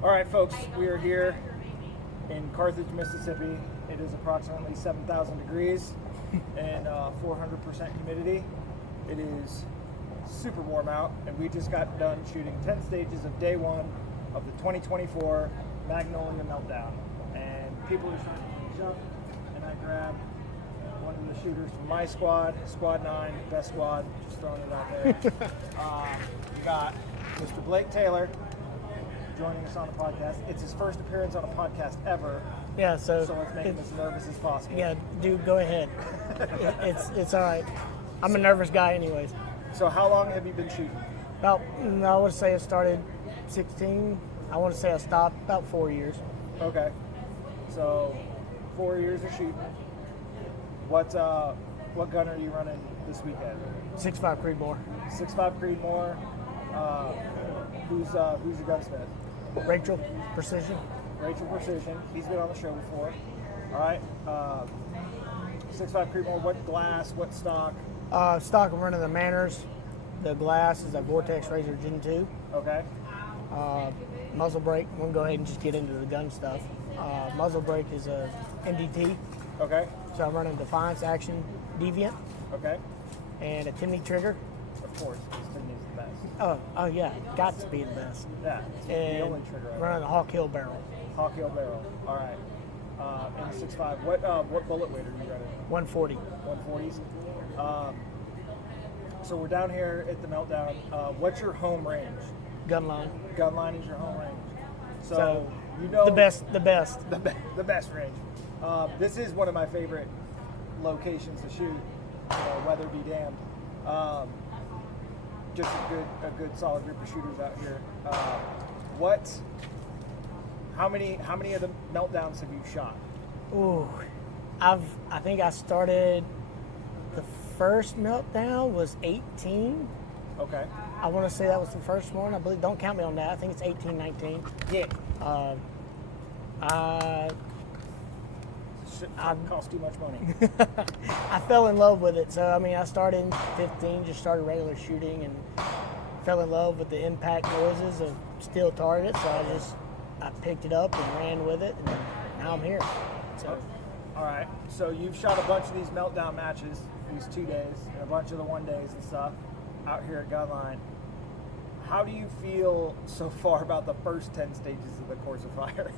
All right, folks, we are here in Carthage, Mississippi. It is approximately 7,000 degrees and 400% humidity. It is super warm out, and we just got done shooting 10 stages of day one of the 2024 Magnolia Meltdown. And people are starting to jump, and I grabbed one of the shooters from my squad, Squad 9, best squad, just throwing it out there. We got Mr. Blake Taylor joining us on the podcast. It's his first appearance on a podcast ever. Yeah, so let's make him as nervous as possible. Yeah, dude, go ahead. It's all right. I'm a nervous guy anyways. So how long have you been shooting? About, I want to say I started 16. I want to say I stopped about 4 years. Okay. So 4 years of shooting. What gun are you running this weekend? 6.5 Creedmoor. 6.5 Creedmoor. Who's your gunsmith? Rachel Precision. Rachel Precision. He's been on the show before. All right. 6.5 Creedmoor. What glass? What stock? Stock I'm running the Manners. The glass is a Vortex Razor Gen 2. Okay. Muzzle brake. I'm going to go ahead and just get into the gun stuff. Muzzle brake is a MDT. Okay. So I'm running Defiance Action Deviant. Okay. And a Timney trigger. Of course, because Timney's the best. Oh yeah, got to be the best. Yeah, it's the only trigger I running the Hawk Hill barrel. Hawk Hill barrel. All right. And a 6.5. What bullet weight are you running? 140. 140s. So we're down here at the Meltdown. What's your home range? Gunline. Gunline is your home range. So you know the best. The best range. This is one of my favorite locations to shoot. Weather be damned. Just a good solid group of shooters out here. How many of the Meltdowns have you shot? Ooh, I think I started. The first Meltdown was 18. Okay. I want to say that was the first one. I believe. Don't count me on that. I think it's 18, 19. Yeah. Cost too much money. I fell in love with it. So, I mean, I started in 15, just started regular shooting and fell in love with the impact noises of steel targets. So I picked it up and ran with it, and now I'm here. So, all right. So you've shot a bunch of these Meltdown matches, these 2 days, and a bunch of the 1 days and stuff out here at Gunline. How do you feel so far about the first 10 stages of the course of fire?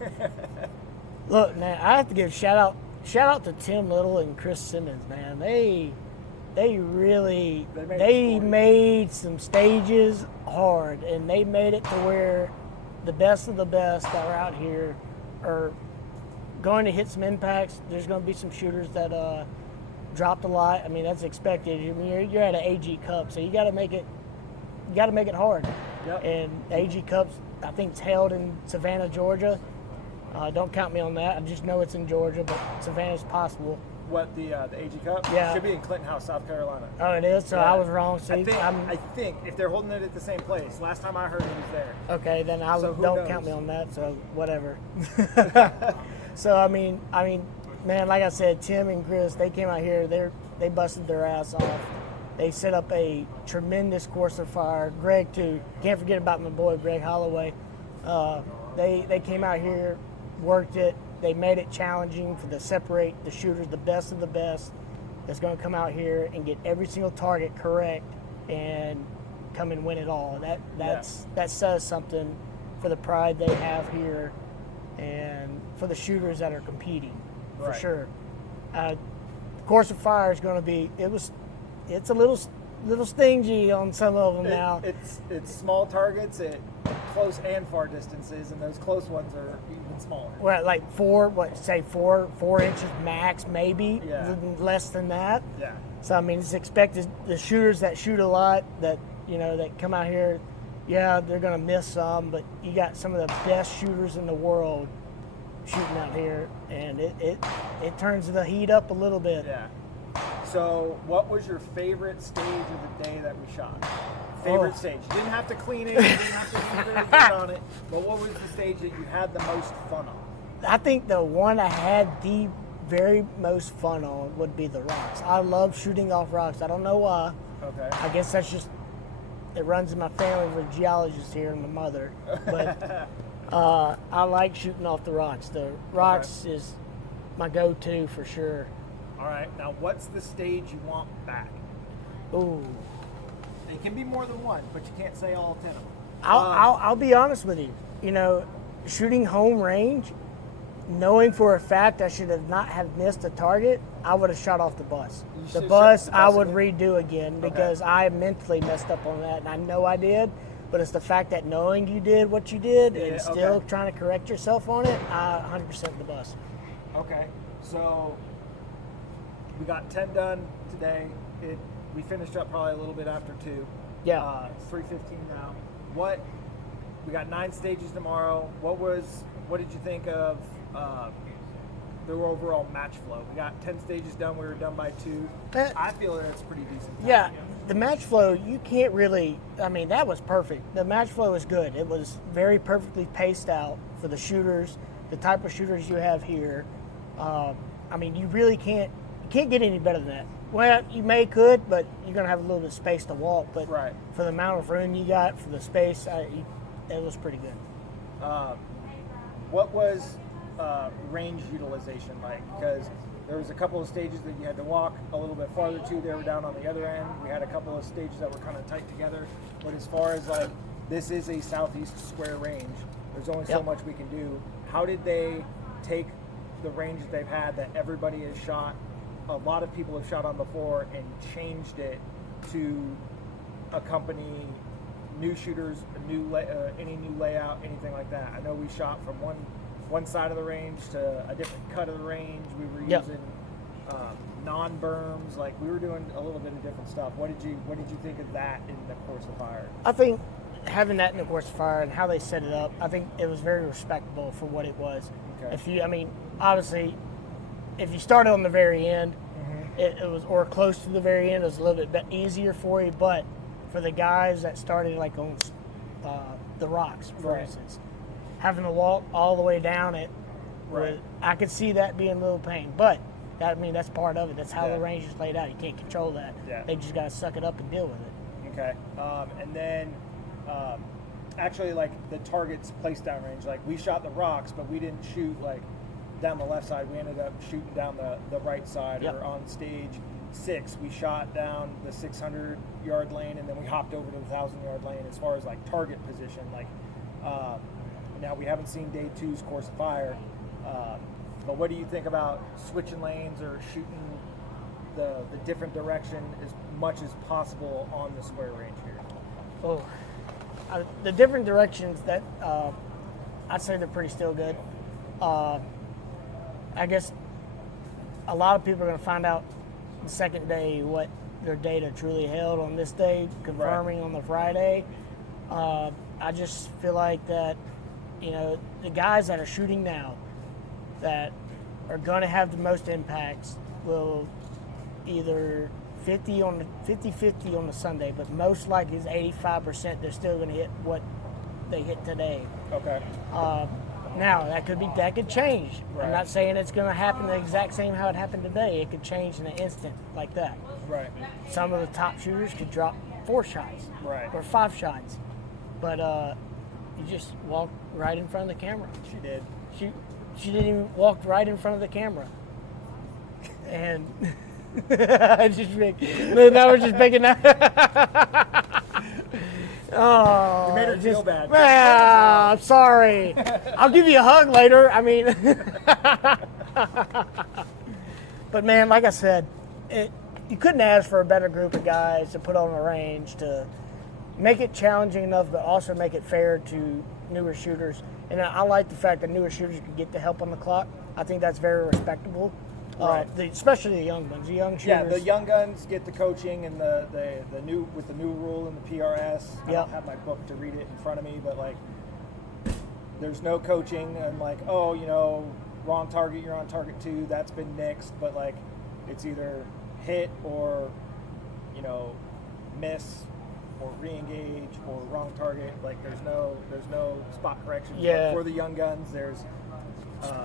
Look, man, I have to give shout out to Tim Little and Chris Simmons, man. They made some stages hard, and they made it to where the best of the best that are out here are going to hit some impacts. There's going to be some shooters that dropped a lot. I mean, that's expected. I mean, you're at an AG Cup, so you got to make it hard. Yep. And the AG Cups, I think, it's held in Savannah, Georgia. Don't count me on that. I just know it's in Georgia, but Savannah's possible. What, the AG Cup? Yeah. It should be in Clinton House, South Carolina. Oh, it is? So yeah. I was wrong. So I think if they're holding it at the same place, last time I heard it was there. Okay, then don't knows? count me on that, so whatever. So, I mean, man, like I said, Tim and Chris, they came out here. They busted their ass off. They set up a tremendous course of fire. Greg, too. Can't forget about my boy, Greg Holloway. They came out here, worked it. They made it challenging to separate the shooters, the best of the best, that's going to come out here and get every single target correct and come and win it all. That says something for the pride they have here and for the shooters that are competing, for right. sure. Course of Fire is going to be. It's a little stingy on some of them now. It's small targets at close and far distances, and those close ones are even smaller. Well, like 4 inches max, maybe. Yeah. Less than that. Yeah. So I mean, it's expected the shooters that shoot a lot that come out here. Yeah, they're gonna miss some, but you got some of the best shooters in the world shooting out here, and it turns the heat up a little bit. Yeah. So, what was your favorite stage of the day that we shot? Favorite stage. You didn't have to clean it. You didn't have to do very good on it. But what was the stage that you had the most fun on? I think the one I had the very most fun on would be the rocks. I love shooting off rocks. I don't know why. Okay. I guess that's just, it runs in my family. We're geologists here and my mother. But I like shooting off the rocks. The rocks is my go-to for sure. All right. Now, what's the stage you want back? Ooh. It can be more than one, but you can't say all 10 of them. I'll be honest with you. You know, shooting home range, knowing for a fact I should have not have missed a target, I would have shot off the bus. The bus I would redo again because I mentally messed up on that, and I know I did. But it's the fact that knowing you did what you did and still trying to correct yourself on it, 100% the bus. Okay, so we got 10 done today. We finished up probably a little bit after 2. Yeah. It's 3:15 now. We got 9 stages tomorrow. What did you think of the overall match flow? We got 10 stages done. We were done by 2. I feel that's pretty decent time. Yeah, the match flow, you can't really, I mean, that was perfect. The match flow was good. It was very perfectly paced out for the shooters, the type of shooters you have here. I mean, you really can't get any better than that. Well, you could, but you're going to have a little bit of space to walk. But for the amount of room you got, for the space, it was pretty good. What was range utilization like? Because there was a couple of stages that you had to walk a little bit farther to. They were down on the other end. We had a couple of stages that were kind of tight together. But as far as like, this is a southeast square range. There's only so much we can do. How did they take the range that they've had that everybody has shot, a lot of people have shot on before, and changed it to accompany new shooters, any new layout, anything like that? I know we shot from one side of the range to a different cut of the range. We were using non-berms. Like, we were doing a little bit of different stuff. What did you think of that in the course of fire? I think having that in the course of fire and how they set it up, I think it was very respectable for what it was. Okay. Obviously, if you started on the very end, it was, or close to the very end, it was a little bit easier for you. But for the guys that started like on the rocks, for instance, having to walk all the way down it, I could see that being a little pain. But that's part of it. That's how the range is laid out. You can't control that. Yeah. They just got to suck it up and deal with it. Okay. And then actually, like, the targets placed down range, like, we shot the rocks, but we didn't shoot like down the left side. We ended up shooting down the right side. Or on stage 6, we shot down the 600-yard lane, and then we hopped over to the 1,000-yard lane as far as like target position. Like, now we haven't seen day 2's course of fire, but what do you think about switching lanes or shooting the different direction as much as possible on the square range here? Oh, the different directions, that I'd say they're pretty still good. I guess a lot of people are going to find out the second day what their data truly held on this day, confirming on the Friday. I just feel like that, the guys that are shooting now that are going to have the most impacts will either 50-50 on the Sunday, but most likely is 85% they're still going to hit what they hit today. Okay. Now that could change. I'm not saying it's going to happen the exact same how it happened today. It could change in an instant like that. Right. Some of the top shooters could drop 4 shots. Or 5 shots. But you just walked right in front of the camera. She did. She didn't even walk right in front of the camera. And now we're just making that. Oh, you made her feel bad. I'm sorry. I'll give you a hug later. I mean, but man, like I said, you couldn't ask for a better group of guys to put on the range to make it challenging enough, but also make it fair to newer shooters. And I like the fact that newer shooters can get the help on the clock. I think that's very respectable. Especially the young ones, the young shooters. Yeah, the young guns get the coaching and the new with the new rule in the PRS. I don't have my book to read it in front of me, but like, there's no coaching and like, wrong target, you're on target 2. That's been nixed, but like, it's either hit or miss or re-engage or wrong target. Like, there's no spot correction. Yeah. For the young guns, there's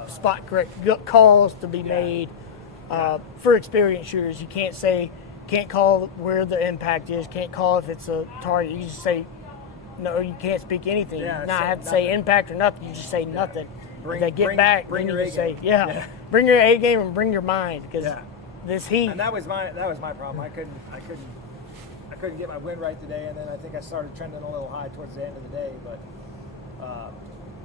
spot correct calls to be made. For experienced shooters, you can't call where the impact is, can't call if it's a target. You just say no, you can't speak anything. Yeah, Now I say have to say nothing. impact or nothing. You just say nothing. Bring- if they get bring- back, bring then your you just say, A-game. yeah, bring your A game and bring your mind, because Yeah. this heat. And that was my problem. I couldn't get my wind right today, and then I think I started trending a little high towards the end of the day. But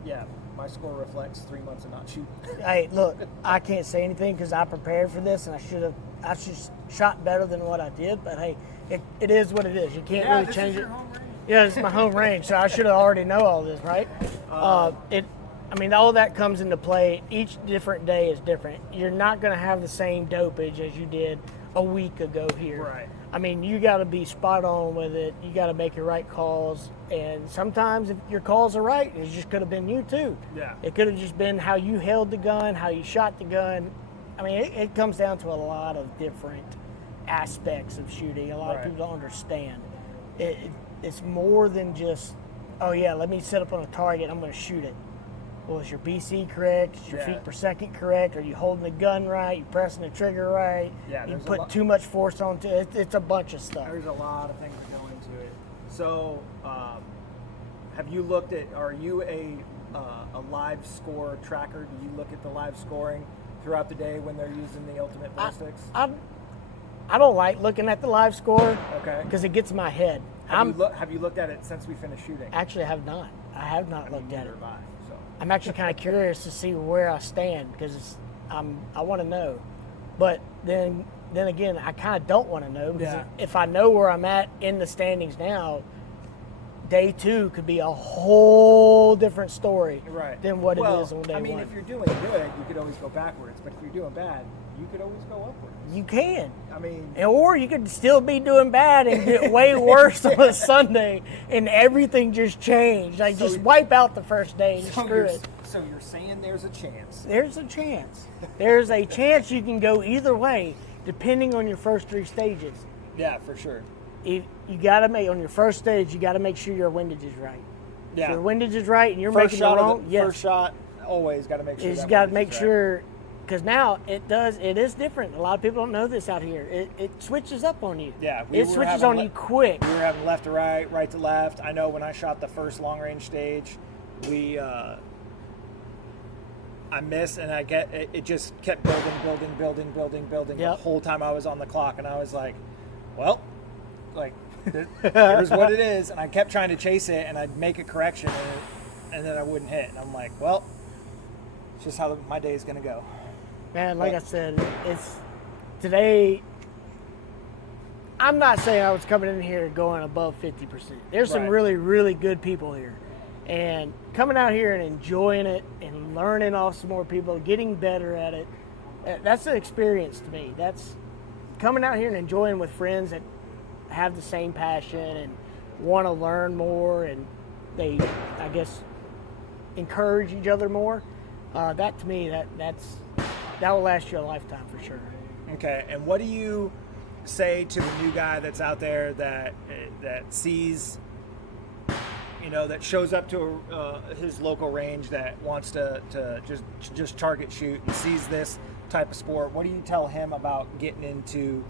yeah, my score reflects 3 months of not shooting. Hey, look, I can't say anything because I prepared for this, and I should shot better than what I did. But hey, it is what it is. You can't really change it. Yeah, it's my home range, so I should have already know all this, right? I mean, all that comes into play. Each different day is different. You're not going to have the same dopage as you did a week ago here. Right. I mean, you got to be spot on with it. You got to make your right calls. And sometimes if your calls are right, it just could have been you too. Yeah. It could have just been how you held the gun, how you shot the gun. I mean, it comes down to a lot of different aspects of shooting. A lot of Right. people don't understand. It's more than just, oh yeah, let me set up on a target, I'm going to shoot it. Well, is your BC correct? Is your Yeah. feet per second correct? Are you holding the gun right? You pressing the trigger right? Yeah, You there's a put lot- too much force onto it. It's a bunch of stuff. There's a lot of things that go into it. So, have you looked at? Are you a live score tracker? Do you look at the live scoring throughout the day when they're using the ultimate ballistics? I don't like looking at the live score Okay. because it gets in my head. Have you looked at it since we finished shooting? Actually, I have not. I have not looked at Neither it. have I, so. I'm actually kind of curious to see where I stand because I want to know. But then again, I kind of don't want to know because Yeah. if I know where I'm at in the standings now, day 2 could be a whole different story Right. than what Well, it is on day 1. I mean, if you're doing good, you could always go backwards. But if you're doing bad, you could always go upwards. You can. I mean, Or you could still be doing bad and get way worse on a Sunday and everything just changed. Like, So- just wipe out the first day and so screw you're, it. so you're saying there's a chance. There's a chance. There's a chance you can go either way depending on your first 3 stages. Yeah, for sure. If you got to make, on your first stage, you got to make sure your windage is right. Yeah. If your windage is right and you're First making shot the of wrong, First shot, always got to make sure. you just that got to windage make is right. sure, because now it is different. A lot of people don't know this out here. It switches up on you. Yeah, it switches on you quick. We were having left to right, right to left. I know when I shot the first long range stage, I missed, and it just kept building the Yep. whole time I was on the clock, and I was like, well, like here's what it is, and I kept trying to chase it, and I'd make a correction, and then I wouldn't hit, and I'm like, well, it's just how my day is gonna go. Man, like I said, it's today. I'm not saying I was coming in here going above 50%. There's some Right. really, really good people here. And coming out here and enjoying it and learning off some more people, getting better at it, that's an experience to me. That's coming out here and enjoying with friends that have the same passion and want to learn more, and they, I guess, encourage each other more. That to me, that will last you a lifetime for sure. Okay, and what do you say to the new guy that's out there that sees, that shows up to his local range, that wants to just target shoot and sees this type of sport? What do you tell him about getting into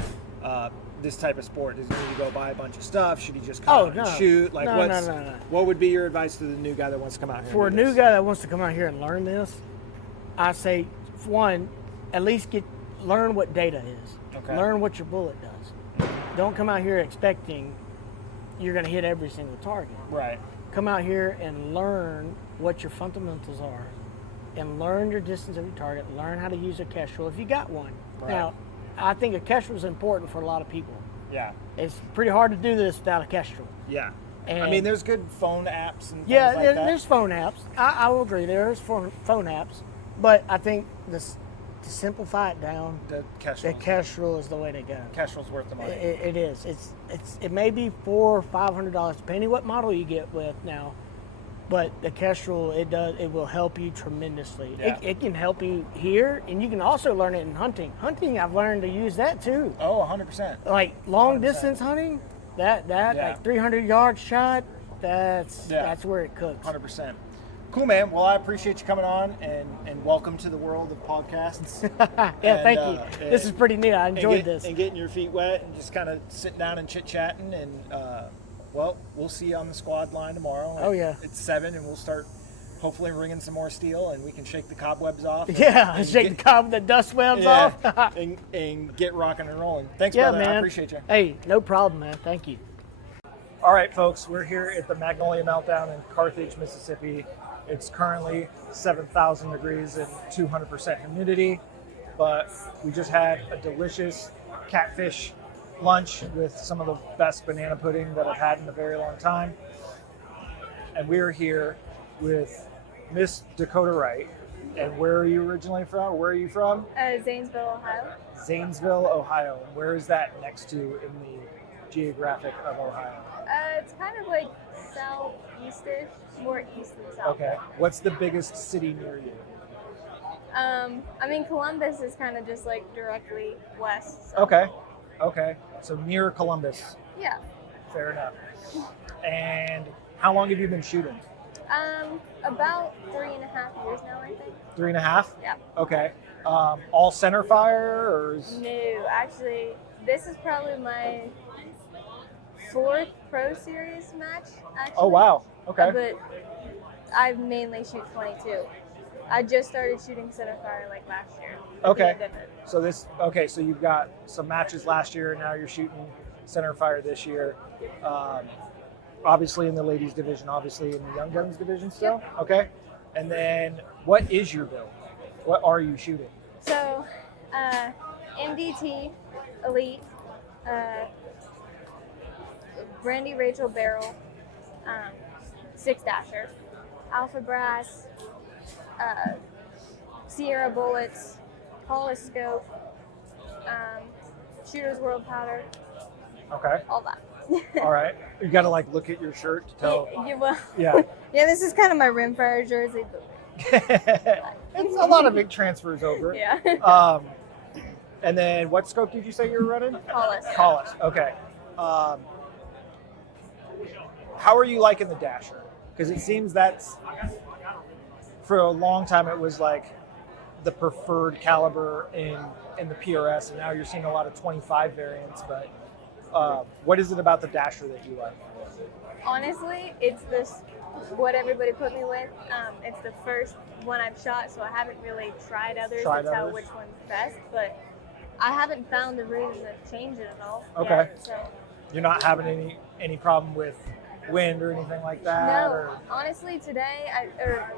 this type of sport? Does he need to go buy a bunch of stuff? Should he just come out and shoot? Like, No. What would be your advice to the new guy that wants to come out here? For a and do new this? guy that wants to come out here and learn this, I say, one, at least learn what data is. Okay. Learn what your bullet does. Don't come out here expecting you're going to hit every single target. Right. Come out here and learn what your fundamentals are, and learn your distance of your target. Learn how to use a kestrel if you got one. Right. Now, I think a kestrel is important for a lot of people. Yeah. It's pretty hard to do this without a kestrel. Yeah. And I mean, there's good phone apps and things yeah, like that. there's phone apps. I will agree. There's phone apps, but I think to simplify it down, The the kestrel is the way to go. Kestrel's worth the money. It is. It may be $400 or $500 depending what model you get with now, but the kestrel it will help you tremendously. Yeah. It can help you here, and you can also learn it in hunting. Hunting, I've learned to use that too. Oh, 100%. Like long 100%. distance hunting, that Yeah. like 300 yard shot, that's where it cooks. 100%. Cool, man. Well, I appreciate you coming on, and welcome to the world of podcasts. Yeah, thank you. This is pretty neat. I enjoyed this. And getting your feet wet and just kind of sitting down and chit-chatting. And Well, we'll see you on the squad line tomorrow. Oh, yeah. It's 7, and we'll start hopefully ringing some more steel, and we can shake the cobwebs off. Yeah, shake the dust webs off. and get rocking and rolling. Thanks, Yeah, brother. man. I appreciate you. Hey, no problem, man. Thank you. All right, folks, we're here at the Magnolia Meltdown in Carthage, Mississippi. It's currently 7,000 degrees and 200% humidity, but we just had a delicious catfish lunch with some of the best banana pudding that I've had in a very long time. And we're here with Miss Dakota Wright. And where are you originally from? Where are you from? Zanesville, Ohio. Zanesville, Ohio. And where is that next to in the geographic of Ohio? It's kind of like southeastish, more east than south. Okay. What's the biggest city near you? I mean, Columbus is kind of just like directly west. So. Okay. So near Columbus. Yeah. Fair enough. And how long have you been shooting? About 3.5 years now, I think. 3.5? Yeah. Okay. All center fire or? No, actually, this is probably my 4th Pro Series match, actually. Oh, wow. Okay. But I mainly shoot 22. I just started shooting center fire like last year. Okay. So you've got some matches last year, and now you're shooting center fire this year. Obviously in the ladies division, obviously in the young guns division still. Yep. Okay. And then what is your build? What are you shooting? So, MDT, Elite, Brandy Rachel barrel, 6-dasher, Alpha Brass, Sierra bullets, Hollis scope, Shooter's World powder, Okay. all that. All right. You got to like look at your shirt to tell. Yeah, Yeah. this is kind of my rimfire jersey. But It's a lot of big transfers over. yeah. And then what scope did you say you were running? Hollis. Hollis. Okay. How are you liking the dasher? Because it seems that's for a long time it was like the preferred caliber in the PRS, and now you're seeing a lot of 25 variants. But what is it about the dasher that you like? Honestly, it's what everybody put me with. It's the first one I've shot, so I haven't really tried others to tell which one's best. But I haven't found the reason to change it at all. Okay. Yet, so. You're not having any problem with wind or anything like that? No, or? honestly, today, or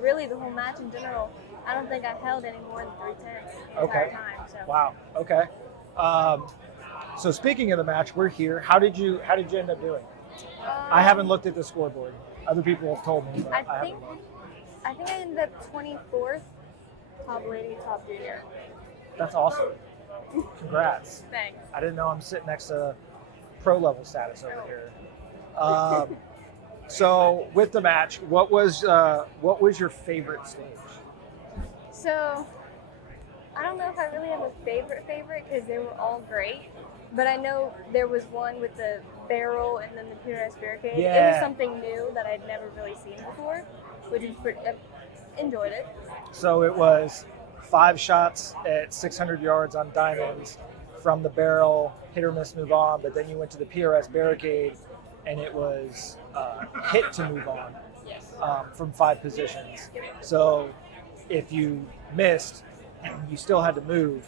really the whole match in general, I don't think I held any more than 310s the entire time. So. Wow. Okay. So speaking of the match, we're here. How did you end up doing? I haven't looked at the scoreboard. Other people have told me, but I haven't looked. I think I ended up 24th, top lady, top junior. That's awesome. Congrats. Thanks. I didn't know I'm sitting next to pro level status over here. So with the match, what was your favorite stage? So I don't know if I really have a favorite because they were all great, but I know there was one with the barrel and then the PRS barricade. Yeah. It was something new that I'd never really seen before, which was pretty. Enjoyed it. So it was 5 shots at 600 yards on diamonds from the barrel, hit or miss, move on. But then you went to the PRS barricade, and it was hit to move on from 5 positions. So if you missed, you still had to move,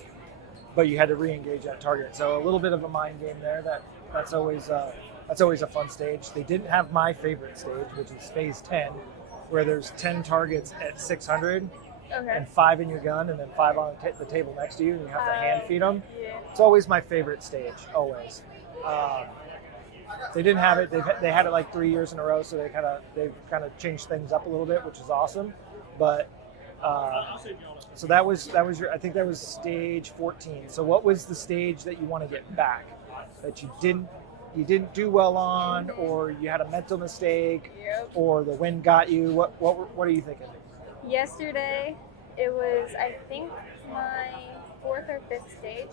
but you had to re-engage that target. So a little bit of a mind game there. That's always a fun stage. They didn't have my favorite stage, which is phase 10, where there's 10 targets at 600 and 5 in your gun, and then 5 on the table next to you, and you have to hand feed them. Yeah. It's always my favorite stage, always. They didn't have it. They had it like 3 years in a row, so they've kind of changed things up a little bit, which is awesome. But so that was I think that was stage 14. So what was the stage that you want to get back that you didn't do well on, or you had a mental mistake, or the wind got you? What are you thinking? Yesterday, it was, I think, my 4th or 5th stage.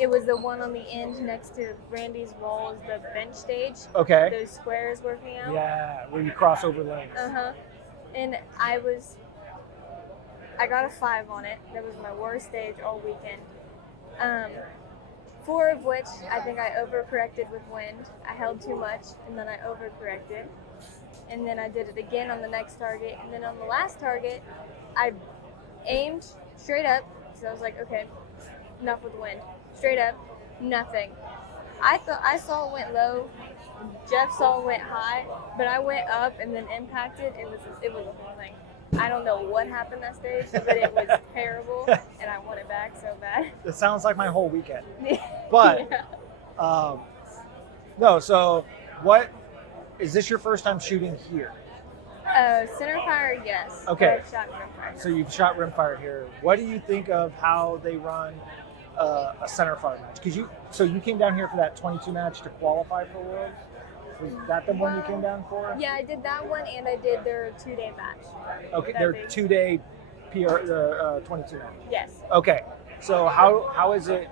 It was the one on the end next to Randy's wall, is the bench stage. Okay. Those squares working out. Yeah, where you cross over lanes. And I got a 5 on it. That was my worst stage all weekend. 4 of which I think I overcorrected with wind. I held too much, and then I overcorrected. And then I did it again on the next target. And then on the last target, I aimed straight up. So I was like, okay, enough with the wind. Straight up, nothing. I saw it went low. Jeff saw it went high, but I went up and then impacted. It was a whole thing. I don't know what happened that stage, but it was terrible, and I want it back so bad. It sounds like my whole weekend. But, yeah. No, so what, is this your first time shooting here? Center fire, yes. Okay. I've shot rimfire. So you've shot rimfire here. What do you think of how they run a center fire match? Because you came down here for that 22 match to qualify for Worlds? Was that the one you came down for? Yeah, I did that one, and I did their 2-day match. Okay, their 2-day PR, 22 match. Yes. Okay, so how is it?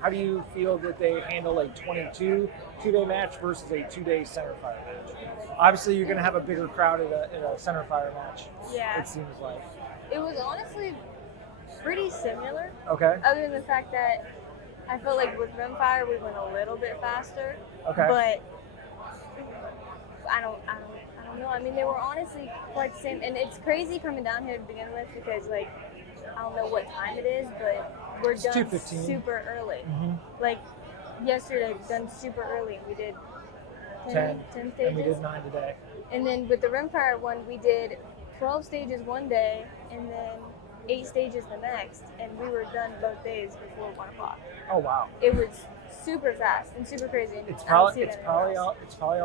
How do you feel that they handle a 22 2-day match versus a 2-day center fire match? Obviously, you're going to have a bigger crowd in a center fire match. Yeah. It seems like. It was honestly pretty similar. Okay. Other than the fact that I felt like with rimfire we went a little bit faster. Okay. But I don't know. I mean, they were honestly quite the same, and it's crazy coming down here to begin with because like I don't know what time it is, but we're done 2:15. super early. Mm-hmm. Like yesterday, done super early. We did 10 stages. And we did 9 today. And then with the rimfire one, we did 12 stages one day, and then 8 stages the next, and we were done both days before 1 o'clock. Oh wow! It was super fast and super crazy. It's probably all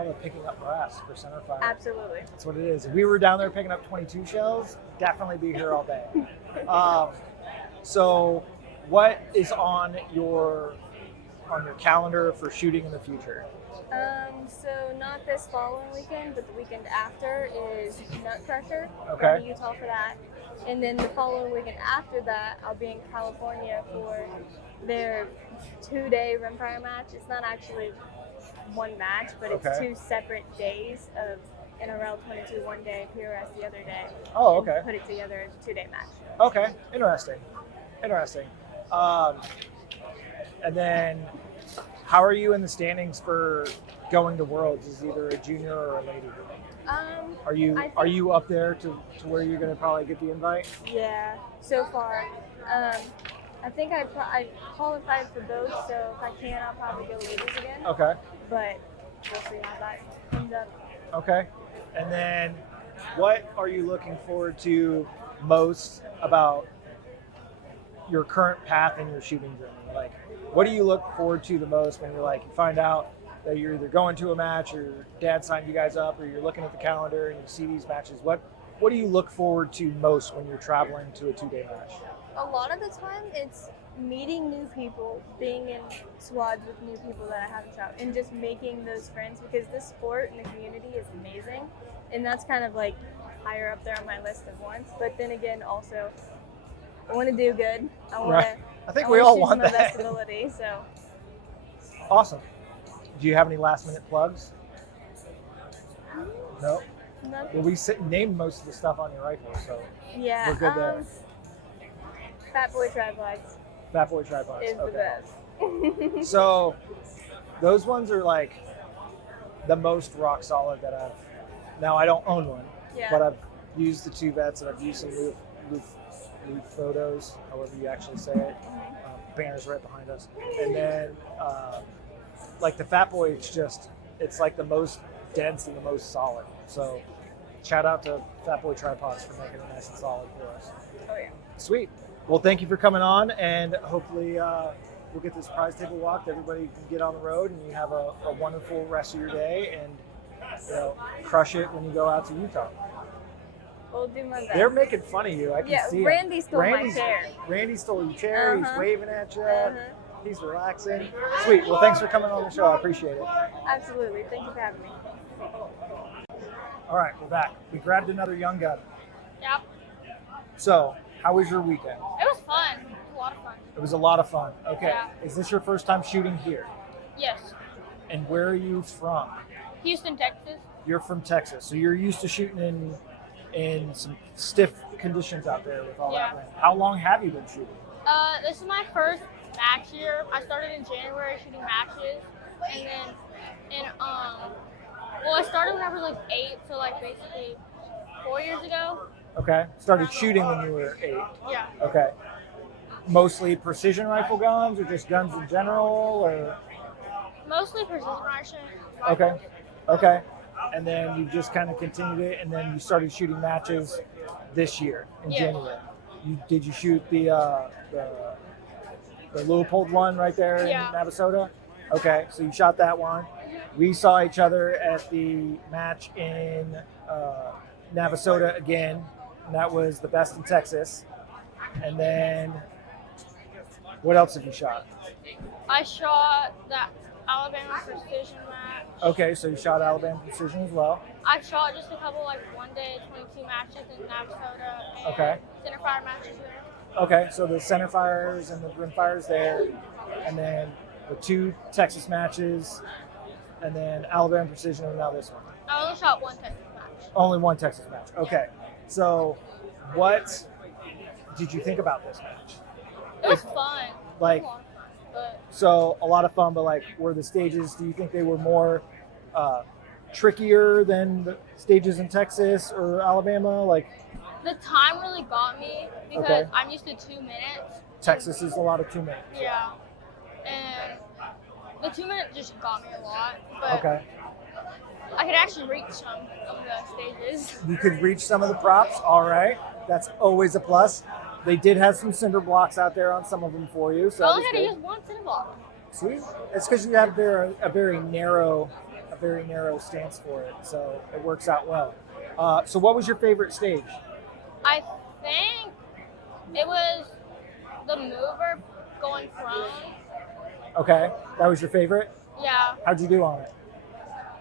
the picking up brass for center fire. Absolutely. That's what it is. If we were down there picking up 22 shells, definitely be here all day. So, what is on your calendar for shooting in the future? So not this following weekend, but the weekend after is Nut Crusher. Okay. I'm in Utah for that. And then the following weekend after that, I'll be in California for their 2-day rimfire match. It's not actually one match, but it's Okay. 2 separate days of NRL 22 one day, PRS the other day. Oh, and okay. Put it together as a 2-day match. Okay, interesting. And then, how are you in the standings for going to Worlds? Is either a junior or a lady? Are you up there to where you're going to probably get the invite? Yeah, so far. I think I qualified for both, so if I can, I'll probably go ladies again. Okay. But we'll see how that comes up. Okay. And then, what are you looking forward to most about your current path in your shooting journey? Like, what do you look forward to the most when you find out that you're either going to a match or your dad signed you guys up, or you're looking at the calendar and you see these matches? What do you look forward to most when you're traveling to a 2-day match? A lot of the time, it's meeting new people, being in squads with new people that I haven't shot, and just making those friends, because this sport and the community is amazing, and that's kind of like higher up there on my list of wants. But then again, also, I want to do good. I want Right. to. I think we all shoot want to my that. best ability. So. Awesome. Do you have any last-minute plugs? No. Nothing. Well, we named most of the stuff on your rifle, so Yeah. we're good there. Fat Boy Tripods Fat Boy tripods. is the best. So those ones are like the most rock solid that I've. Now I don't own one, Yeah. but I've used the 2 vets and I've used some roof photos, however you actually say it. Banner's right behind us, and then like the Fat Boy, it's like the most dense and the most solid. So shout out to Fat Boy Tripods for making it nice and solid for us. Oh yeah. Sweet. Well, thank you for coming on, and hopefully we'll get this prize table walked. Everybody can get on the road, and you have a wonderful rest of your day, and crush it when you go out to Utah. We'll do my best. They're making fun of you. I can see it. Randy stole my chair. Randy stole your chair. He's waving at you. He's relaxing. Sweet. Well, thanks for coming on the show. I appreciate it. Absolutely. Thank you for having me. All right, we're back. We grabbed another young gun. Yep. So, how was your weekend? It was fun. It was a lot of fun. It was a lot of fun. Okay. Yeah. Is this your first time shooting here? Yes. And where are you from? Houston, Texas. You're from Texas, so you're used to shooting in some stiff conditions out there with all Yeah. that wind. How long have you been shooting? This is my first match year. I started in January shooting matches, and then I started when I was like 8, so like basically 4 years ago. Okay. Started shooting when you were 8. Yeah. Okay. Mostly precision rifle guns, or just guns in general, or? Mostly precision rifle. Okay. Okay. And then you just kind of continued it, and then you started shooting matches this year in Yeah. January. Did you shoot the Leopold one right there Yeah. in Navasota? Okay, so you shot that one. We saw each other at the match in Navasota again, and that was the best in Texas. And then, what else have you shot? I shot that Alabama precision match. Okay, so you shot Alabama Precision as well. I shot just a couple like 1-day 22 matches in Navasota and Okay. center fire matches there. Okay, so the center fires and the rim fires there, and then the 2 Texas matches, and then Alabama Precision, and now this one. I only shot 1 Texas match. Only 1 Texas match. Okay, so what did you think about this match? It was fun. Like- It was a lot of fun, but So a lot of fun, but like, were the stages? Do you think they were more trickier than the stages in Texas or Alabama? Like, the time really got me because Okay. I'm used to 2 minutes. Texas is a lot of 2 minutes. Yeah. And the 2 minute just got me a lot. But Okay, I could actually reach some of the stages. you could reach some of the props. All right, that's always a plus. They did have some cinder blocks out there on some of them for you. So I only that had was to use 1 cinder block. good. See, it's because you have a very narrow stance for it, so it works out well. So what was your favorite stage? I think it was the mover going prone. Okay, that was your favorite. Yeah. How'd you do on it?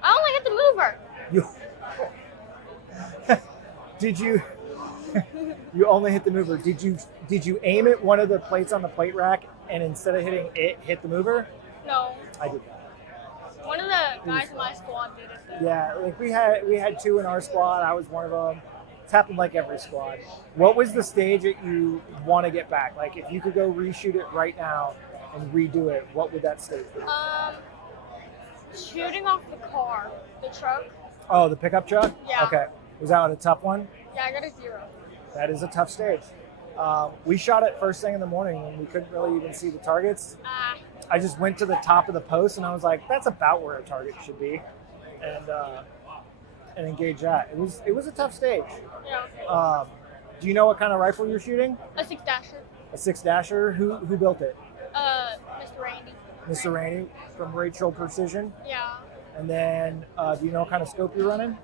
I only hit the mover. You did you? You only hit the mover. Did you aim at one of the plates on the plate rack, and instead of hitting it, hit the mover? No. I did that. One of the guys in my squad did it though. Yeah, like we had 2 in our squad. I was one of them. It's happened like every squad. What was the stage that you want to get back? Like, if you could go reshoot it right now and redo it, what would that stage be? Shooting off the car, the truck. Oh, the pickup truck? Yeah. Okay. Was that a tough one? Yeah, I got a 0. That is a tough stage. We shot it first thing in the morning when we couldn't really even see the targets. I just went to the top of the post and I was like, that's about where a target should be, and engage that. It was a tough stage. Yeah. Do you know what kind of rifle you're shooting? A 6 dasher. A 6 dasher. Who built it? Mr. Randy. Mr. Randy from Rachel Precision. Yeah. And then, do you know what kind of scope you're running?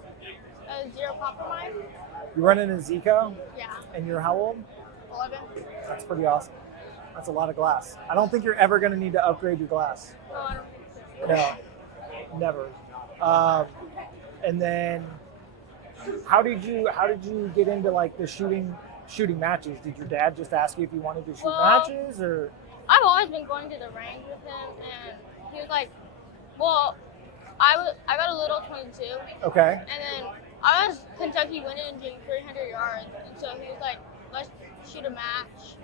0 compromise. You're running a Zico, Yeah. and you're how old? 11. That's pretty awesome. That's a lot of glass. I don't think you're ever going to need to upgrade your glass. No, I don't think so. No, never. And then, how did you get into like the shooting matches? Did your dad just ask you if you wanted to shoot matches, or? I've always been going to the range with him, and he was like, well, I got a little 22, Okay. and then I was Kentucky winning and doing 300 yards, and so he was like, let's shoot a match,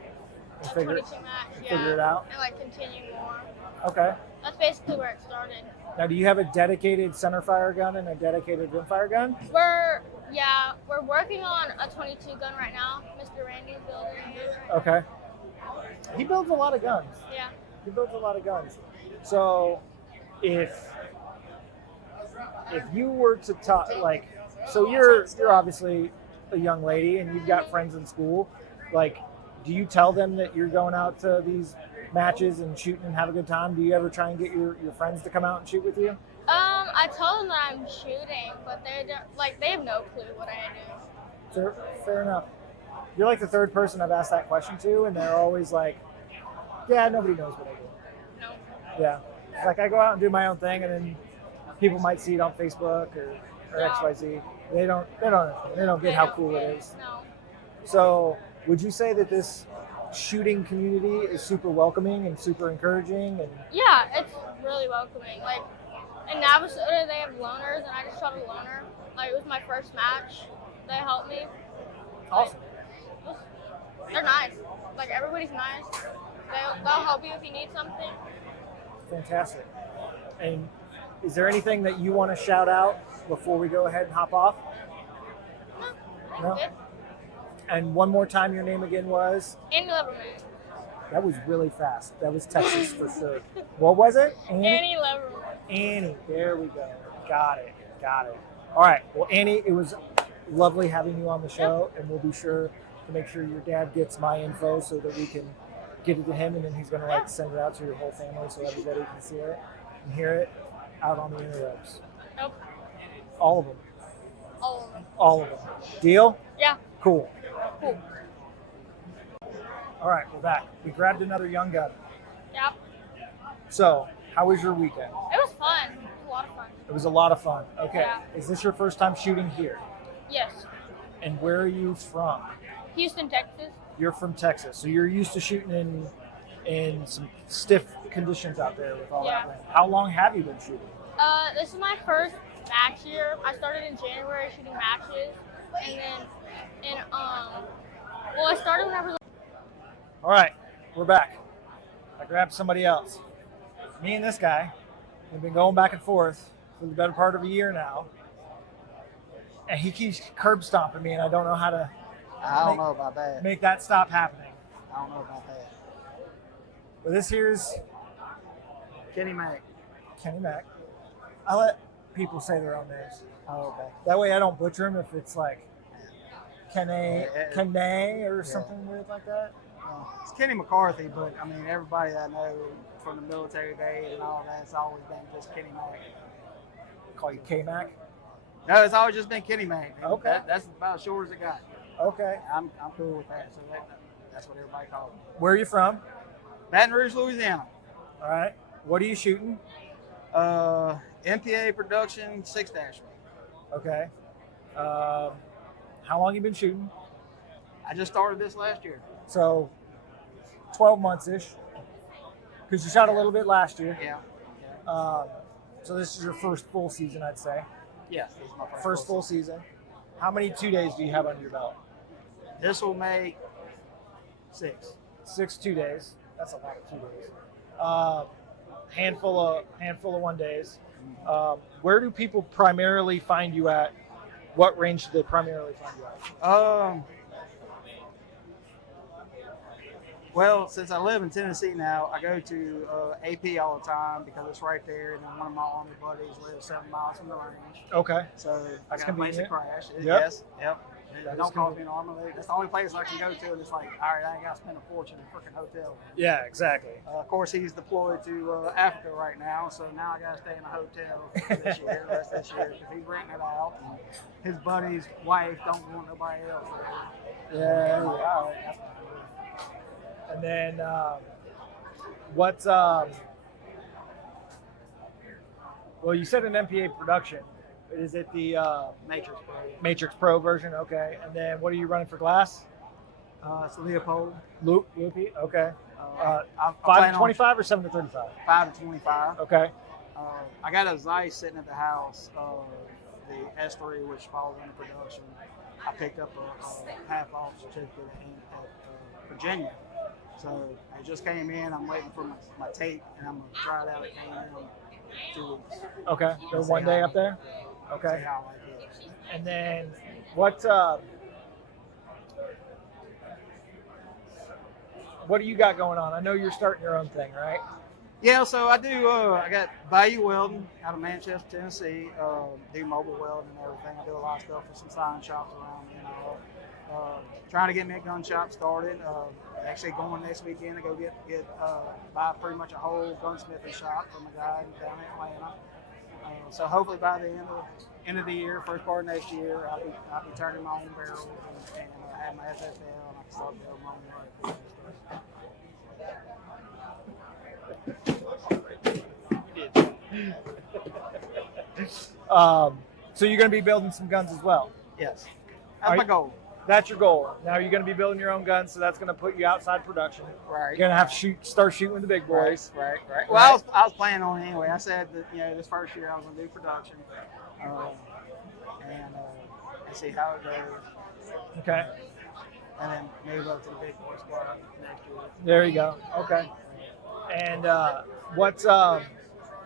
a Figure 22 match, yeah, figure it out. and like continue more. Okay. That's basically where it started. Now, do you have a dedicated center fire gun and a dedicated rimfire gun? We're working on a 22 gun right now. Mr. Randy's building it. Okay. He builds a lot of guns. Yeah. He builds a lot of guns. So, if you were to talk, like, so you're obviously a young lady and you've got friends in school. Like, do you tell them that you're going out to these matches and shooting and have a good time? Do you ever try and get your friends to come out and shoot with you? I tell them that I'm shooting, but they have no clue what I do. Fair enough. You're like the third person I've asked that question to, and they're always like, yeah, nobody knows what I do. No. Yeah. It's like I go out and do my own thing, and then people might see it on Facebook or No. XYZ. They don't get how cool it is. No. So, would you say that this shooting community is super welcoming and super encouraging? And Yeah, it's really welcoming. Like in Navasota, they have loners, and I just shot a loner. Like it was my first match. They helped me. awesome. They're nice. Like everybody's nice. they'll help you if you need something. Fantastic. And is there anything that you want to shout out before we go ahead and hop off? No? Good. And one more time, your name again was? Annie Leverman. That was really fast. That was Texas for sure. What was it? Annie Leverman. Annie. There we go. Got it. All right. Well, Annie, it was lovely having you on the show, and we'll be sure to make sure your dad gets my info so that we can get it to him, and then he's going to send it out to your whole family so everybody can see it and hear it out on the interwebs. Nope. All of them. All of them. All of them. Deal? Yeah. Cool. Cool. All right, we're back. We grabbed another young gun. Yep. So, how was your weekend? It was fun. It was a lot of fun. It was a lot of fun. Okay. Yeah. Is this your first time shooting here? Yes. And where are you from? Houston, Texas. You're from Texas, so you're used to shooting in some stiff conditions out there with all that rain. How long have you been shooting? This is my first match year. I started in January shooting matches, and then I started when I was. All right, we're back. I grabbed somebody else. Me and this guy have been going back and forth for the better part of a year now, and he keeps curb stomping me, and I don't know how to. I don't know about that. Make that stop happening. I don't know about that. But this here's Kenny Mac. Kenny Mac. I let people say their own names. Oh, okay. That way I don't butcher them if it's like Kene or Yeah. something weird like that. It's Kenny McCarthy, but I mean, everybody that I know from the military days and all that, it's always been just Kenny Mac. Call you K-Mac? No, it's always just been Kenny Mac. And Okay. That's about as short as it got. Okay. I'm cool with that. So that's what everybody calls me. Where are you from? Baton Rouge, Louisiana. All right. What are you shooting? MPA production 6-. Okay. How long you been shooting? I just started this last year. So 12 months-ish. Because you shot a little bit last year. Yeah. So this is your first full season, I'd say. Yes, this is my First full season. How many 2 days do you have under your belt? This will make 6. 6 2 days. That's a lot of 2 days. Handful of 1 days. Where do people primarily find you at? What range do they primarily find you at? Well, since I live in Tennessee now, I go to AP all the time because it's right there, and then one of my Army buddies lives 7 miles from the range. Okay. So I That's got a place to convenient. crash. Yep. Yes, yep. That Don't is cost me an arm and leg. That's the only place I can go to, and it's like, all right, I ain't got to spend a fortune in a freaking hotel. Yeah, exactly. Of course, he's deployed to Africa right now, so now I got to stay in a hotel this year, the rest of this year, because he's renting it out. And his buddy's wife don't want nobody else. Yeah. All right, that's fine. And then what's well, you said an MPA production. Is it the Matrix Pro. Matrix Pro version? Okay. And then what are you running for glass? It's Leopold. Loopy? Okay. I'm 5 to 25 or 7 to 35? 5 to 25. Okay. I got a Zeiss sitting at the house, the S3, which falls under production. I picked up a half-off certificate at Virginia. So it just came in. I'm waiting for my tape, and I'm going to try it out at K&M 2 weeks. Okay. So 1 day up there? Okay. See how I like it. And then what do you got going on? I know you're starting your own thing, right? Yeah, so I do. I got Bayou Welding out of Manchester, Tennessee. Do mobile welding and everything. I do a lot of stuff for some sign shops around, trying to get me a gun shop started. Actually going next weekend to go buy pretty much a whole gunsmithing shop from a guy down in Atlanta. So hopefully by the end of the year, first part of next year, I'll be turning my own barrels and have my FFL, and I can start building my own rifle. So you're going to be building some guns as well. Yes, that's my goal. That's your goal. Now you're going to be building your own guns, so that's going to put you outside production. Right. You're going to have to start shooting with the big boys. Right. Well, I was planning on it anyway. I said that this first year I was going to do production, and see how it goes. Okay. and then move up to the big boy squad next year. There you go. Okay. And are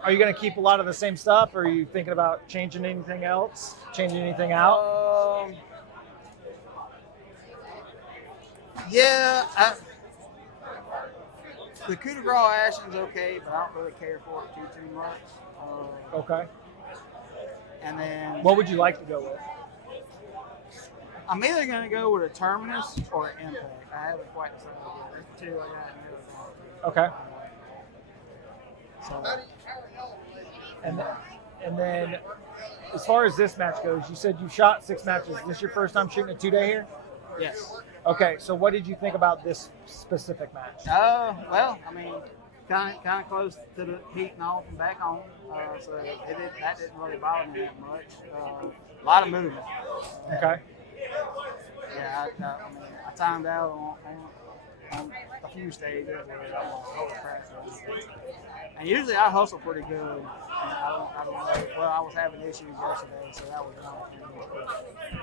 you going to keep a lot of the same stuff, or are you thinking about changing anything else, changing anything out? Yeah, the coup de grace action's okay, but I don't really care for it too much. Okay. And then What would you like to go with? I'm either going to go with a terminus or an impact. I haven't quite decided yet. There's the two I got in there. Okay. So, And then, as far as this match goes, you said you shot 6 matches. Is this your first time shooting a 2-day here? yes. Okay, so what did you think about this specific match? Well, I mean, kind of close to the heating off and back home, so that didn't really bother me that much. A lot of movement. Okay. Yeah, I mean, I timed out on a few stages where I was overpressed. And usually I hustle pretty good. And I don't know. Well, I was having issues yesterday, so that was one thing.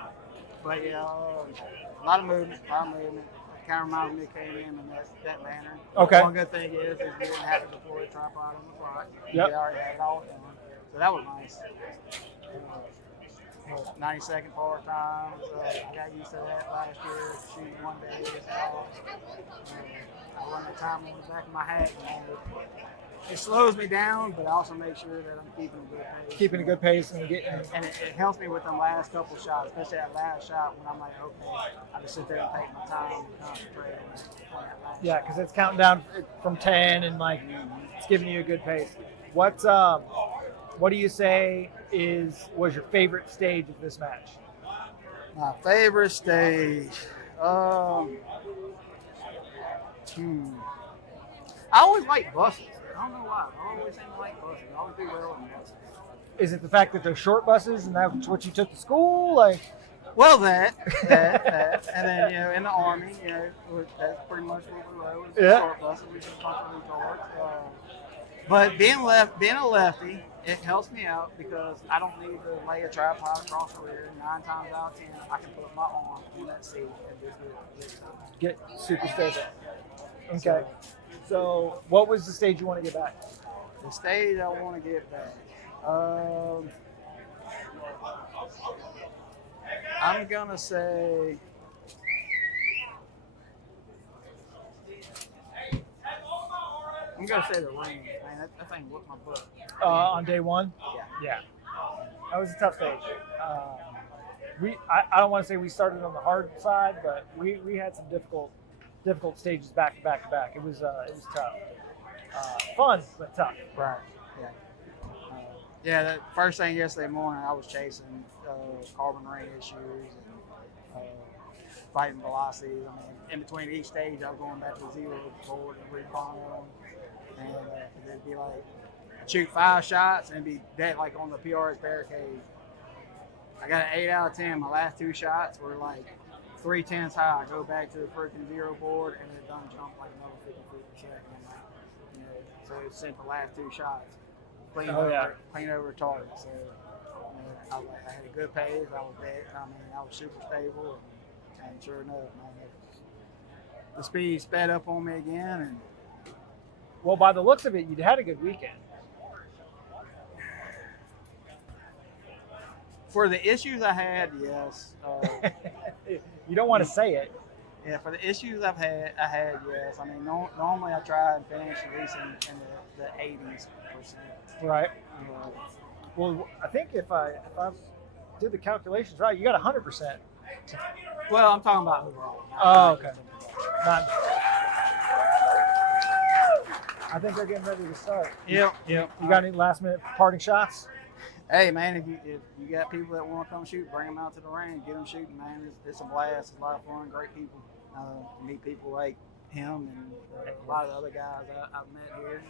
But yeah, a lot of movement. Kind of reminds me of KM in that manner. Okay. One good thing is you didn't have to deploy a tripod on the fly. Yep. You already had it all done. So that was nice. 90-second part time. So I got used to that last year, shooting 1 day. I run the time on the back of my hat. And it slows me down, but also make sure that I'm keeping a good pace. Keeping a good pace and getting. And it helps me with the last couple shots, especially that last shot when I'm like, okay, I just sit there and take my time and concentrate on that last Yeah, shot. because it's counting down from 10 and like it's giving you a good pace. What do you say was your favorite stage of this match? My favorite stage. I always like buses. I don't know why. I always seem to like buses. I always do well in buses. Is it the fact that they're short buses and that's what you took to school? Like, Well, that, and then in the Army, that's pretty much what we rode. Yeah. Short buses. We just punch retards. But being a lefty, it helps me out because I don't need to lay a tripod across the rear. 9 times out of 10, I can put my arm in that seat and just get super stable. Okay. So, what was the stage you want to get back? The stage I want to get back. I'm gonna say. I'm gonna say the range, man. That thing whooped my butt. On day 1? Yeah. That was a tough stage. I don't want to say we started on the hard side, but we had some difficult stages back to back. It was tough. Fun, but tough. Right. Yeah. The first thing yesterday morning, I was chasing carbon ring issues and fighting velocities. I mean, in between each stage, I was going back to the 0 board and recon them. And it'd be like, shoot 5 shots and be dead like on the PR's barricade. I got an 8 out of 10. My last 2 shots were like 3/10 high. I go back to the freaking 0 board and it done jumped like another 50 feet per second. So it sent the last 2 shots. Clean over target. So I had a good pace. I was super stable. And sure enough, man, the speed sped up on me again. And well, by the looks of it, you'd had a good weekend. For the issues I had, yes. You don't want to say it. Yeah, for the issues I had, yes. I mean, normally I try and finish at least in the 80s%. Right. Well, I think if I did the calculations right, you got 100%. Well, I'm talking about overall. Oh, okay. I think they're getting ready to start. Yep. You got any last minute parting shots? Hey, man, if you got people that want to come shoot, bring them out to the range, get them shooting, man. It's a blast. It's a lot of fun. Great people. Meet people like him and a lot of the other guys I've met here.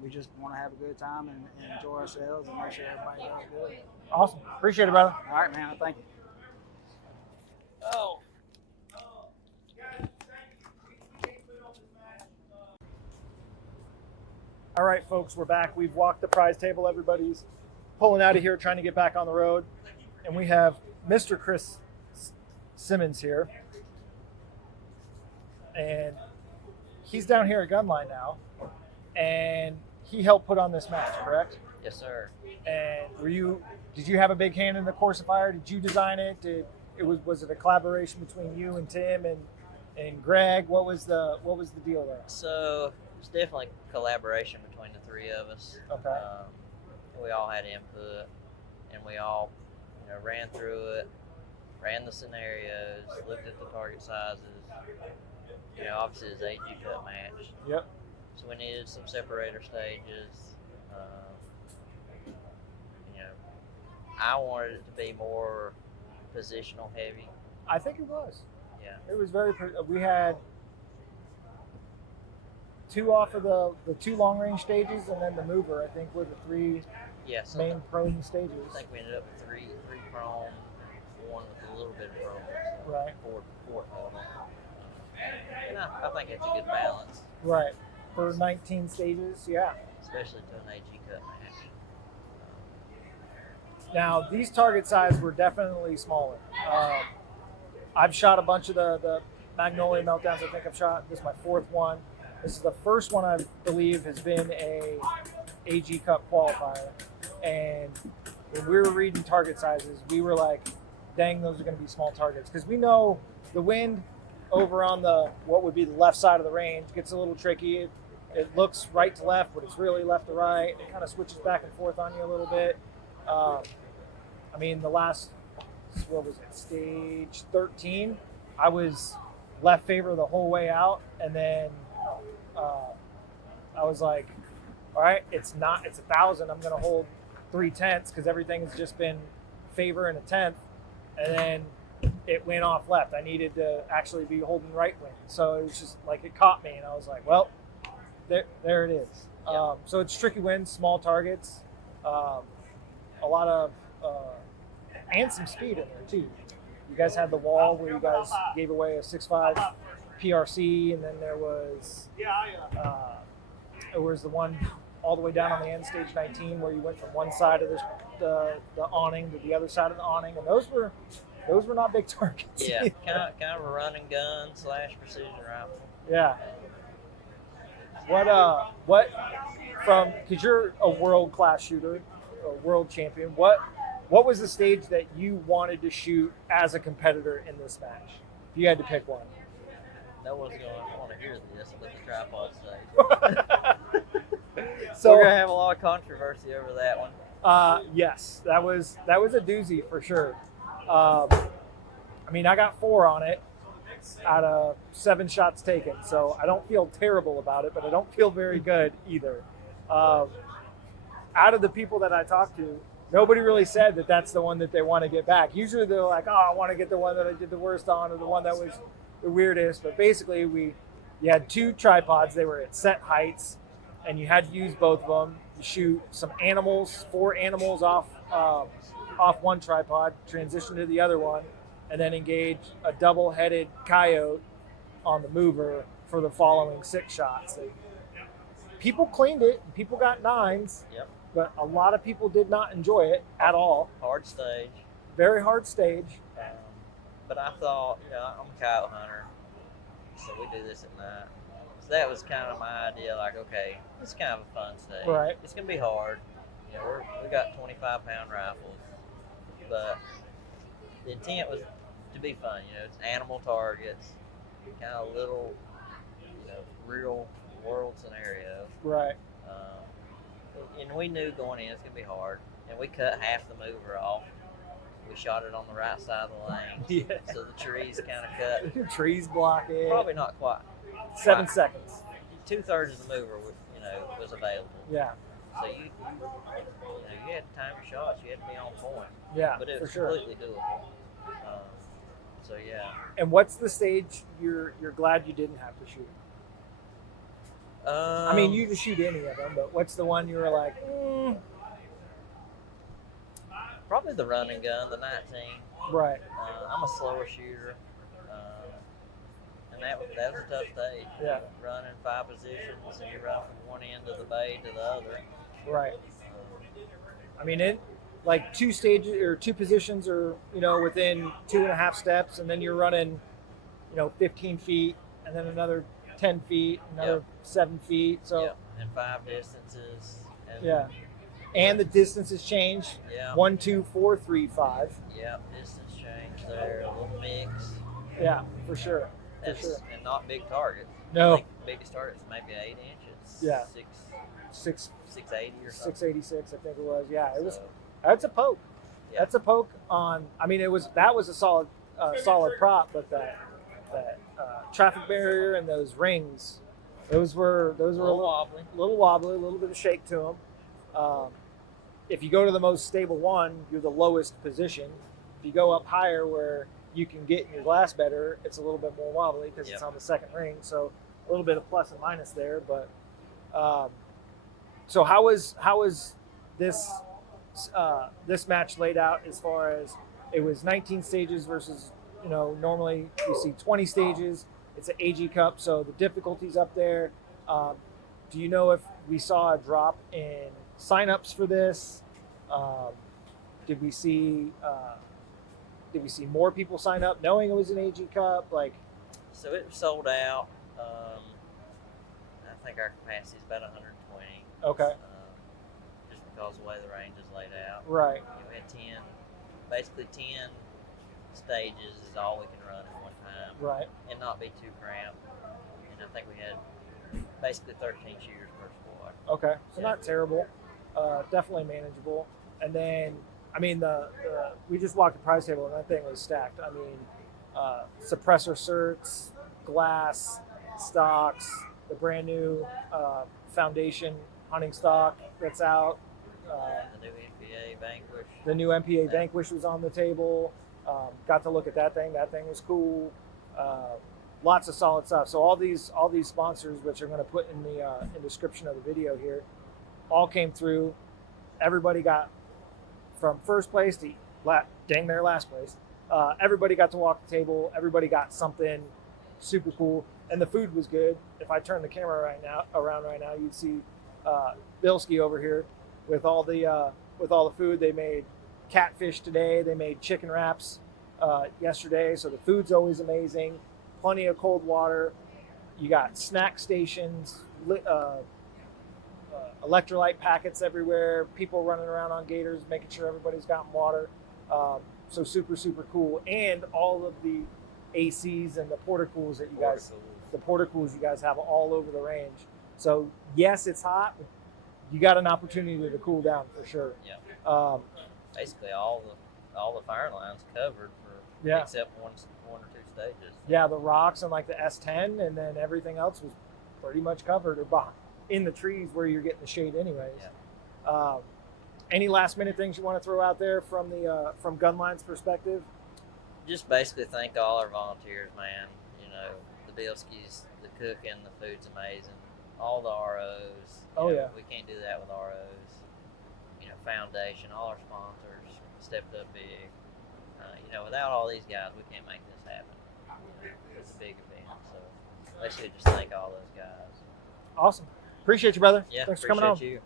We just want to have a good time and enjoy ourselves and make sure everybody does good. Awesome. Appreciate it, brother. All right, man. Thank you. Oh. All right, folks, we're back. We've walked the prize table. Everybody's pulling out of here, trying to get back on the road. And we have Mr. Chris Simmons here. and he's down here at Gunline now, and he helped put on this match, correct? Yes, sir. And did you have a big hand in the Qualifier? Did you design it? Was it a collaboration between you and Tim and Greg? What was the deal there? So it's definitely a collaboration between the three of us. Okay. We all had input, and we all, ran through it, ran the scenarios, looked at the target sizes. Obviously it's AG Cup match. Yep. So we needed some separator stages. I wanted it to be more positional heavy. I think it was. Yeah. It was we had 2 off of the 2 long range stages, and then the mover, I think, were the 3 main prone stages. I think we ended up with three prone, 1 with a little bit of prone. Right. Four total. And I think it's a good balance. Right. For 19 stages, yeah. Especially to an AG Cup match. Now, these target size were definitely smaller. I've shot a bunch of the Magnolia Meltdowns. I think I've shot, this is my 4th one. This is the first one I believe has been a AG Cup qualifier. And when we were reading target sizes, we were like, dang, those are going to be small targets. Because we know the wind over on what would be the left side of the range gets a little tricky. It looks right to left, but it's really left to right. It kind of switches back and forth on you a little bit. The last, what was it, stage 13, I was left favor the whole way out, and then I was like, all right, it's 1,000. I'm going to hold 3/10 because everything's just been favor and a 10th, and then it went off left. I needed to actually be holding right wing, so it was just like it caught me, and I was like, well, there it is. Yeah. So it's tricky winds, small targets, a lot of and some speed in there too. You guys had the wall where you guys gave away a 6.5 PRC, and then there was the one all the way down on the end, stage 19, where you went from one side of the awning to the other side of the awning, and those were not big targets. Yeah, kind of a run and gun / precision rifle. Yeah. Because you're a world class shooter, a world champion. What was the stage that you wanted to shoot as a competitor in this match? If you had to pick one. No one's going to want to hear this but the tripod stage. So we're going to have a lot of controversy over that one. Yes, that was a doozy for sure. I got 4 on it out of 7 shots taken, so I don't feel terrible about it, but I don't feel very good either. Out of the people that I talked to, nobody really said that that's the one that they want to get back. Usually they're like, oh, I want to get the one that I did the worst on, or the one that was the weirdest. But basically, you had 2 tripods. They were at set heights, and you had to use both of them. You shoot some animals, 4 animals off one tripod, transition to the other one, and then engage a double-headed coyote on the mover for the following 6 shots. And people cleaned it. People got 9s. Yep. But a lot of people did not enjoy it at all. Hard stage. Very hard stage. But I thought, I'm a coyote hunter, so we do this at night. So that was kind of my idea, like, okay, it's kind of a fun stage. Right. It's going to be hard. We got 25-pound rifles, but the intent was to be fun. It's animal targets, kind of little, real world scenarios. Right. And we knew going in it's going to be hard, and we cut half the mover off. We shot it on the right side of the lane, Yeah. so the trees kind of cut. Trees block it. Probably not quite. 7 seconds. 2/3 of the mover was available. Yeah. So you had to time your shots. You had to be on point. Yeah, But it for was sure. completely doable. So yeah. And what's the stage you're glad you didn't have to shoot? You can shoot any of them, but what's the one you were like, Probably the run and gun, the 19. Right. I'm a slower shooter, and that was a tough stage. Yeah. Run in 5 positions, and you run from one end of the bay to the other. Right. Like 2 stages or 2 positions are, within 2.5 steps, and then you're running, 15 feet and then another 10 feet, another Yep. 7 feet. So Yep. And 5 distances. And yeah, and the distances change. Yeah. 1, 2, 4, 3, 5. Yeah. Distance change there. A little mix. Yeah, for sure. For That's, sure. And not big targets. No. I think the biggest target's maybe 8 inches. Yeah. 680 or something. 686, I think it was. Yeah, it was. So, That's a poke. Yeah. That's a poke on. I mean, that was a solid prop, but that traffic barrier and those rings, those were a little wobbly. a little bit of shake to them. If you go to the most stable one, you're the lowest position. If you go up higher where you can get in your glass better, it's a little bit more wobbly because it's Yep. on the second ring. So a little bit of plus and minus there. But so how was this this match laid out as far as it was 19 stages versus, normally you see 20 stages. It's an AG Cup, so the difficulty's up there. Do you know if we saw a drop in signups for this? Did we see more people sign up knowing it was an AG Cup? So it was sold out. I think our capacity is about 120. Okay, Just because of the way the range is laid out. right, We had 10 stages is all we can run at one time, right. and not be too cramped. And I think we had basically 13 shooters per squad. Okay, so Yeah. not terrible, definitely manageable. And then, I mean, the we just walked the prize table and that thing was stacked. I mean, suppressor certs, glass, stocks, the brand new foundation hunting stock that's out. The new NPA Vanquish. The new MPA Vanquish was on the table. Got to look at that thing. That thing was cool. Lots of solid stuff. So all these sponsors, which I'm going to put in the description of the video here, all came through. Everybody got from first place to dang near last place. Everybody got to walk the table. Everybody got something super cool, and the food was good. If I turn the camera around right now, you'd see Bilski over here with all the food. They made catfish today. They made chicken wraps yesterday. So the food's always amazing. Plenty of cold water. You got snack stations, electrolyte packets everywhere. People running around on gators, making sure everybody's gotten water. So super, super cool. And all of the ACs and the porta-cools that you guys have all over the range. So yes, it's hot. But you got an opportunity to cool down for sure. Yeah. Basically, all the fire lines covered for Yeah. except one or two stages. Yeah, the rocks and like the S10, and then everything else was pretty much covered or in the trees where you're getting the shade anyways. Yeah. Any last minute things you want to throw out there from the from Gunline's perspective? Just basically thank all our volunteers, man. The Bilskis, the cooking, the food's amazing. All the ROs. Yeah. We can't do that with ROs. Foundation, all our sponsors stepped up big. Without all these guys, we can't make this happen. It's a big event, so basically just thank all those guys. Awesome. Appreciate you, brother. Yeah, Thanks for coming on. appreciate you.